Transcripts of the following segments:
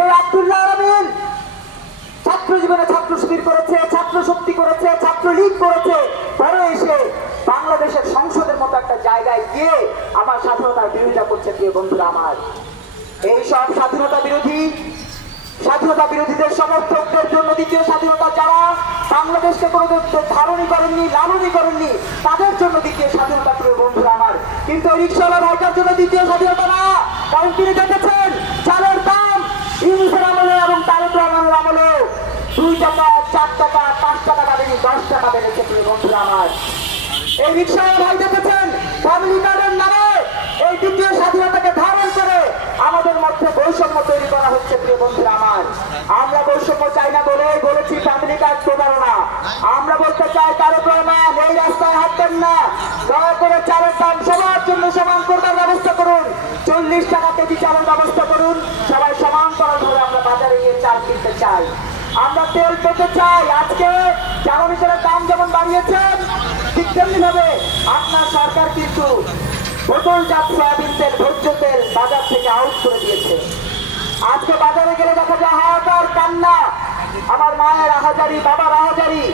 যে আব্দুল্লাহ আমিন ছাত্র জীবনে ছাত্র শিবির করেছে, ছাত্র শক্তি করেছে, ছাত্র লীগ করেছে, পরে এসে বাংলাদেশের সংসদের মতো একটা জায়গায় গিয়ে আমার স্বাধীনতার বিরোধিতা করছে। প্রিয় বন্ধুরা আমার, এই সব স্বাধীনতা বিরোধীদের সমর্থকদের জন্য দ্বিতীয় স্বাধীনতা, যারা বাংলাদেশকে কোনো ধারণই করেননি, লালনই করেননি, তাদের জন্য দ্বিতীয় স্বাধীনতা। প্রিয় বন্ধুরা আমার, কিন্তু রিকশাওয়ালা ভাইটার জন্য দ্বিতীয় স্বাধীনতা না। কারণ তিনি দেখেছেন চালের দাম ইউনুসের আমলে এবং তারেক রহমানের আমলে 2 টাকা, 4 টাকা, 5 টাকা বাড়েনি, 10 টাকা বেড়েছে। প্রিয় বন্ধুরা আমার, এই রিকশাওয়ালা ভাই দেখেছেন ফ্যামিলি কার্ডের নামে এই দ্বিতীয় স্বাধীনতাকে ধারণ করে আমাদের মধ্যে বৈষম্য তৈরি করা হচ্ছে। প্রিয় বন্ধুরা আমার, আমরা বৈষম্য চাই না বলে বলেছি ফ্যামিলি কার্ড প্রতারণা। আমরা বলতে চাই তারেক রহমান এই রাস্তায় হাঁটবেন না, দয়া করে চালের দাম সবার জন্য সমান করবার ব্যবস্থা করুন, 40 টাকা কেজি চালের ব্যবস্থা করুন, সবাই সমান করার ভাবে আমরা বাজারে গিয়ে চাল কিনতে চাই, আমরা তেল পেতে চাই। আজকে জ্বালানি তেলের দাম যেমন বাড়িয়েছেন, ঠিক তেমনি ভাবে আপনার সরকার কিন্তু বোতলজাত সয়াবিন তেল, ভোজ্য তেল বাজার থেকে আউট করে দিয়েছে। আজকে বাজারে গেলে দেখা যায় হাহাকার, কান্না, আমার মায়ের আহাজারি, বাবার আহাজারি।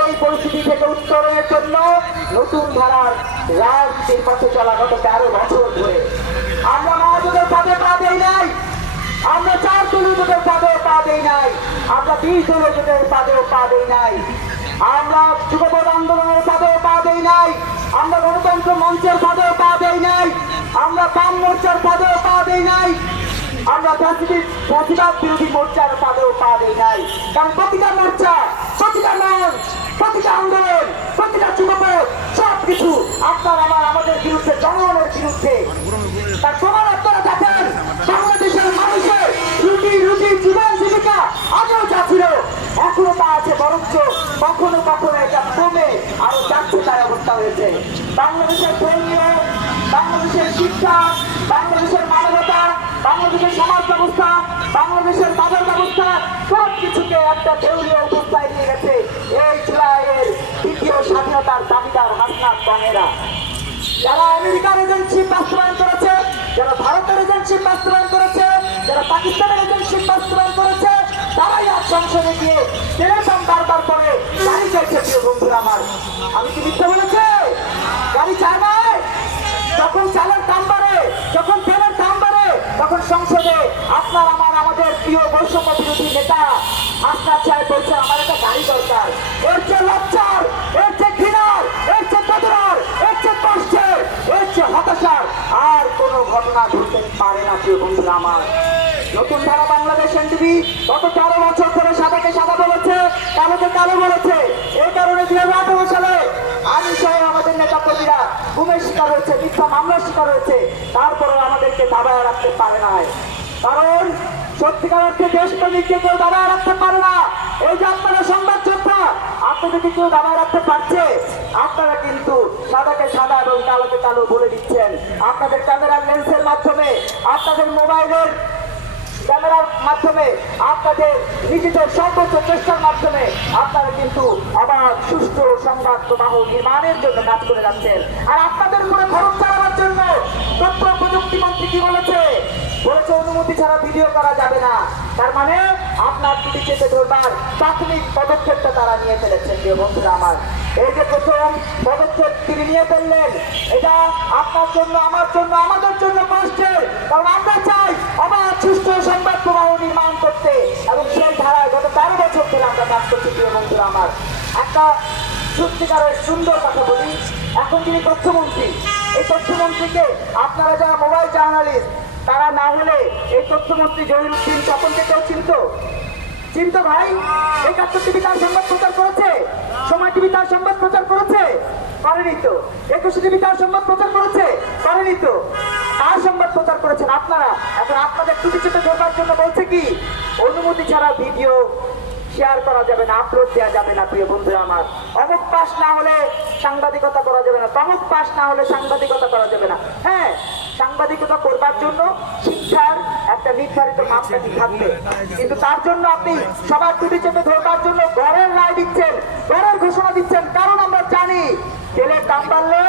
এই পরিস্থিতি থেকে উত্তরণের জন্য নতুন ধারার রাজনীতির পথে চলা গত 13 বছর ধরে আমরা মহাজোটের পদে পা দেই নাই, আমরা 4 দলীয় জোটের পদেও পা দেই নাই, আমরা 20 দলীয় জোটের পদেও পা দেই নাই, আমরা যুবপদ আন্দোলনের পদেও পা দেই নাই, আমরা গণতন্ত্র মঞ্চের পদেও পা দেই নাই, আমরা বাম মোর্চার পদেও পা দেই নাই, আমরা ফ্যাসিবাদ বিরোধী মোর্চার পদেও পা দেই নাই। কারণ প্রতিটা মোর্চা, প্রতিটা মঞ্চ, প্রতিটা আন্দোলন, প্রতিটা যুবপদ সবকিছু আপনার আমার আমাদের বিরুদ্ধে, জনগণের বিরুদ্ধে। তার প্রমাণ আপনারা দেখেন, বাংলাদেশের মানুষের রুটি জীবন জীবিকা আগেও যা ছিল এখনো তা আছে, বরঞ্চ কখনো কখনো এটা কমে আরো যাচ্ছে, তার অবস্থা হয়েছে। বাংলাদেশের ধর্মীয়, বাংলাদেশের শিক্ষা, বাংলাদেশের মানবতা, বাংলাদেশের সমাজ ব্যবস্থা, বাংলাদেশের বাজার ব্যবস্থা সবকিছুকে একটা দেউলিয়া অবস্থায় নিয়ে গেছে এই জুলাইয়ের দ্বিতীয় স্বাধীনতার দাবিদার হাসনাত বনেরা। যারা আমেরিকার এজেন্টশিপ বাস্তবায়ন করেছে, যারা ভারতের এজেন্টশিপ বাস্তবায়ন করেছে, যারা পাকিস্তানের এজেন্টশিপ বাস্তবায়ন করেছে, তারাই আজ সংসদে গিয়ে তেলের দাম বারবার করে গাড়ি চাইছে। প্রিয় বন্ধুরা আমার, আমি কি মিথ্যা বলেছে? গাড়ি চায় না। যখন চালের দাম বাড়ে, যখন তেলের দাম বাড়ে, তখন সংসদে আপনার আমার আমাদের প্রিয় বৈষম্য বিরোধী নেতা হাসনাত সাহেব বলছে আমার একটা গাড়ি দরকার। এর চেয়ে লজ্জার, এর চেয়ে ঘৃণার, এর চেয়ে বেদনার, এর চেয়ে কষ্টের, এর চেয়ে হতাশার আর কোন ঘটনা ঘটতে পারে না। প্রিয় বন্ধুরা আমার, নতুন ধারা বাংলাদেশ এনটিভি গত 13 বছর ধরে সাদাকে সাদা বলেছে, কালোকে কালো বলেছে। এই কারণে 2018 সালে আমি সহ আমাদের নেতা কর্মীরা গুমের শিকার হয়েছে, মিথ্যা মামলার শিকার হয়েছে, তারপরেও আমাদেরকে দাবায় রাখতে পারে নাই। কারণ সত্যিকার অর্থে দেশপ্রেমিককে কেউ দাবায় রাখতে পারে না। এই যে আপনারা সংবাদ যোদ্ধা, আপনাদেরকে কেউ দাবায় রাখতে পারছে? আপনারা কিন্তু সাদাকে সাদা এবং কালোকে কালো বলে দিচ্ছেন। আপনাদের ক্যামেরার লেন্সের মাধ্যমে, আপনাদের মোবাইলের ক্যামেরার মাধ্যমে, আপনাদের নিজেদের সর্বোচ্চ চেষ্টার মাধ্যমে আপনারা কিন্তু আবার সুষ্ঠু সংবাদ প্রবাহ নির্মাণের জন্য কাজ করে যাচ্ছেন। আর আপনাদের উপরে খরচ চালানোর জন্য তথ্য প্রযুক্তি মন্ত্রী কি বলেছে? অনুমতি ছাড়া ভিডিও করা যাবে না। তার মানে আপনার টুটি চেপে ধরবার প্রাথমিক পদক্ষেপটা তারা নিয়ে ফেলেছেন। প্রিয় বন্ধুরা আমার, এই যে প্রথম পদক্ষেপ তিনি নিয়ে ফেললেন, এটা আপনার জন্য, আমার জন্য, আমাদের জন্য কষ্টের। কারণ আমরা চাই আবার সুষ্ঠু সংবাদ প্রবাহ নির্মাণ করতে, এবং সেই ধারায় গত 13 বছর ধরে আমরা কাজ করছি। প্রিয় বন্ধুরা আমার, একটা সত্যিকারের সুন্দর কথা বলি, এখন যিনি তথ্যমন্ত্রী, এই তথ্যমন্ত্রীকে আপনারা যারা মোবাইল জার্নালিস্ট, তারা না হলে এই তথ্যমন্ত্রী জহিরুদ্দিন স্বপনকে কেউ চিনত ভাই? একাত্তর টিভি তার সংবাদ প্রচার করেছে, সময় টিভি তার সংবাদ প্রচার করেছে, করেনি তো। 21 টিভি তার সংবাদ প্রচার করেছে, করেনি তো। তার সংবাদ প্রচার করেছেন আপনারা। এখন আপনাদের টুটি চেপে ধরবার জন্য বলছে কি অনুমতি ছাড়া ভিডিও শেয়ার করা যাবে না, আপলোড দেওয়া যাবে না। প্রিয় বন্ধুরা আমার, অমুক পাস না হলে সাংবাদিকতা করা যাবে না, তমুক পাস না হলে সাংবাদিকতা করা যাবে না। হ্যাঁ, সাংবাদিকতা করবার জন্য শিক্ষার একটা নির্ধারিত মাপকাঠি থাকবে, কিন্তু তার জন্য আপনি সবার টুটি চেপে ধরবার জন্য গড়ের রায় দিচ্ছেন, গড়ের ঘোষণা দিচ্ছেন। কারণ আমরা জানি তেলের দাম বাড়লে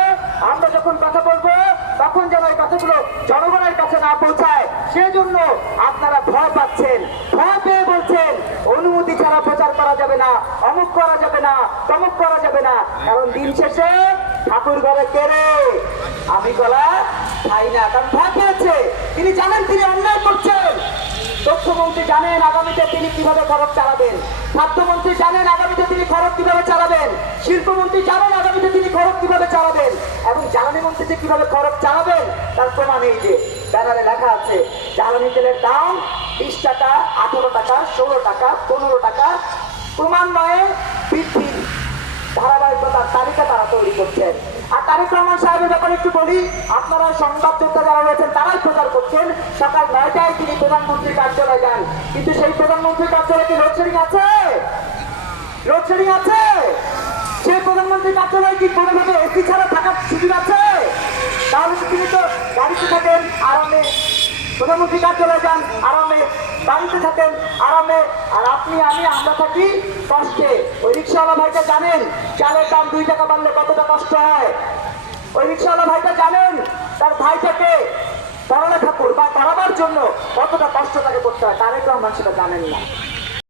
আমরা যখন কথা বলবো তখন যেন এই কথাগুলো জনগণের কাছে না পৌঁছায়, সেজন্য আপনারা ভয় পাচ্ছেন, ভয় পেয়ে বলছেন অনুমতি ছাড়া প্রচার করা যাবে না, অমুক করা যাবে না, তমুক করা যাবে না। কারণ দিন শেষে ঠাকুর ঘরে কেড়ে আমি গলা খাই না, কারণ ভয় পেয়েছে। তিনি জানেন তিনি অন্যায় করছেন। তথ্যমন্ত্রী জানেন আগামীতে তিনি কিভাবে খরচ চালাবেন, খাদ্যমন্ত্রী জানেন আগামীতে তিনি খরচ কিভাবে চালাবেন, শিল্পমন্ত্রী জানেন আগামীতে তিনি খরচ কিভাবে চালাবেন, এবং জ্বালানি মন্ত্রী যে কিভাবে খরচ চালাবেন তার প্রমাণ এই যে ব্যানারে লেখা আছে জ্বালানি তেলের দাম 20 টাকা, 18 টাকা, 16 টাকা, 15 টাকা ক্রমান্বয়ে বৃদ্ধির ধারাবাহিকতার তালিকা তারা তৈরি করছেন। আর তারেক রহমান সাহেবের ব্যাপারে একটু বলি, আপনারা সংবাদ যোদ্ধা যারা রয়েছেন তারাই প্রচার করছেন সকাল 9টায় তিনি প্রধানমন্ত্রীর কার্যালয়ে যান, কিন্তু সেই প্রধানমন্ত্রীর কার্যালয়ে কি লোডশেডিং আছে? লোডশেডিং আছে? সেই প্রধানমন্ত্রীর কার্যালয়ে কি কোনোভাবে এসি ছাড়া থাকার সুযোগ আছে? তাহলে তিনি তো গাড়িতে থাকেন আরামে, প্রধানমন্ত্রী কার্যালয়ে যান আরামে, বাড়িতে থাকেন আরামে, আর আপনি আমি আমরা থাকি কষ্টে। ওই রিক্সাওয়ালা ভাইটা জানেন চালের দাম 2 টাকা বাড়লে কতটা কষ্ট হয়। ওই রিক্সাওয়ালা ভাইটা জানেন তার ভাইটাকে পড়ালেখা বা পড়াবার জন্য কতটা কষ্ট তাকে করতে হয়। তারেক রহমান সেটা জানেন না।